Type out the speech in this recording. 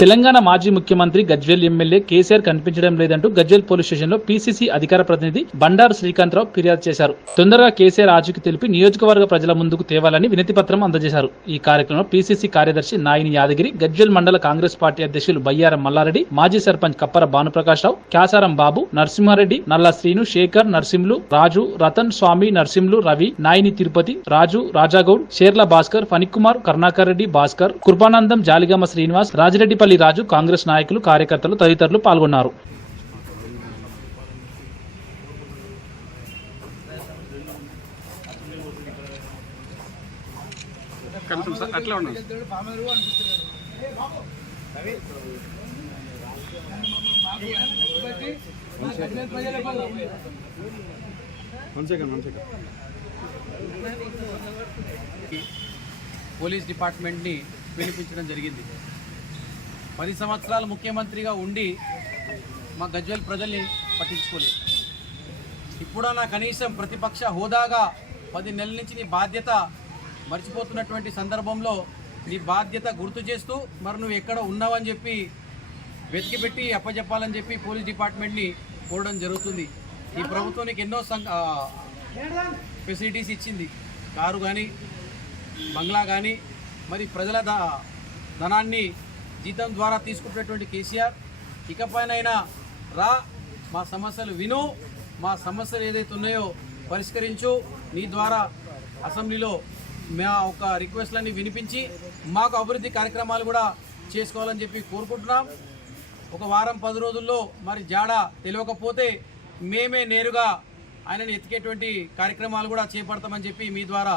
తెలంగాణ మాజీ ముఖ్యమంత్రి Gajwel MLA KCR కనిపించడం లేదంటూ గజ్వేల్ పోలీస్ స్టేషన్లో పీసీసీ అధికార ప్రతినిధి బండారు శ్రీకాంతరావు ఫిర్యాదు చేశారు. తొందరగా కేసీఆర్ ఆచూకీ తెలిపి నియోజకవర్గ ప్రజల ముందుకు తేవాలని వినతి పత్రం అందజేశారు. ఈ కార్యక్రమంలో పీసీసీ కార్యదర్శి నాయిని యాదగిరి గజ్వేల్ మండల కాంగ్రెస్ పార్టీ అధ్యక్షులు బయ్యారం మల్లారెడ్డి మాజీ సర్పంచ్ కప్పర భానుప్రకాశ్రావు క్యాసారం బాబు నరసింహారెడ్డి నల్ల శ్రీను శేఖర్ నర్సింలు రాజు రతన్ స్వామి నర్సింలు రవి నాయిని తిరుపతి రాజు రాజాగౌడ్ షేర్ల భాస్కర్ ఫణికుమార్ కరుణాకర్ రెడ్డి భాస్కర్ కృపానందం జాలిగామ శ్రీనివాస్ రాజిరెడ్డిపల్లి రాజు కాంగ్రెస్ నాయకులు కార్యకర్తలు తదితరులు పాల్గొన్నారు. పోలీస్ డిపార్ట్మెంట్ని పిలిపించడం జరిగింది. పది సంవత్సరాలు ముఖ్యమంత్రిగా ఉండి మా గజ్వేల్ ప్రజల్ని పట్టించుకోలేదు. ఇప్పుడన్నా కనీసం ప్రతిపక్ష హోదాగా పది నెలల నుంచి నీ బాధ్యత మర్చిపోతున్నటువంటి సందర్భంలో నీ బాధ్యత గుర్తు చేస్తూ మరి నువ్వు ఎక్కడ ఉన్నావని చెప్పి వెతికి పెట్టి చెప్పి పోలీస్ డిపార్ట్మెంట్ని కోరడం జరుగుతుంది. ఈ ప్రభుత్వానికి ఎన్నో సం ఫెసిలిటీస్ ఇచ్చింది. కారు కానీ బంగ్లా కానీ మరి ప్రజల ధనాన్ని జీతం ద్వారా తీసుకుంటున్నటువంటి కేసీఆర్. ఇకపైనైనా రా మా సమస్యలు విను మా సమస్యలు ఏదైతే ఉన్నాయో పరిష్కరించు. నీ ద్వారా అసెంబ్లీలో మా ఒక రిక్వెస్ట్లన్నీ వినిపించి మాకు అభివృద్ధి కార్యక్రమాలు కూడా చేసుకోవాలని చెప్పి కోరుకుంటున్నాం. ఒక వారం పది రోజుల్లో మరి జాడ తెలియకపోతే మేమే నేరుగా ఆయనని ఎత్తికేటువంటి కార్యక్రమాలు కూడా చేపడతామని చెప్పి మీ ద్వారా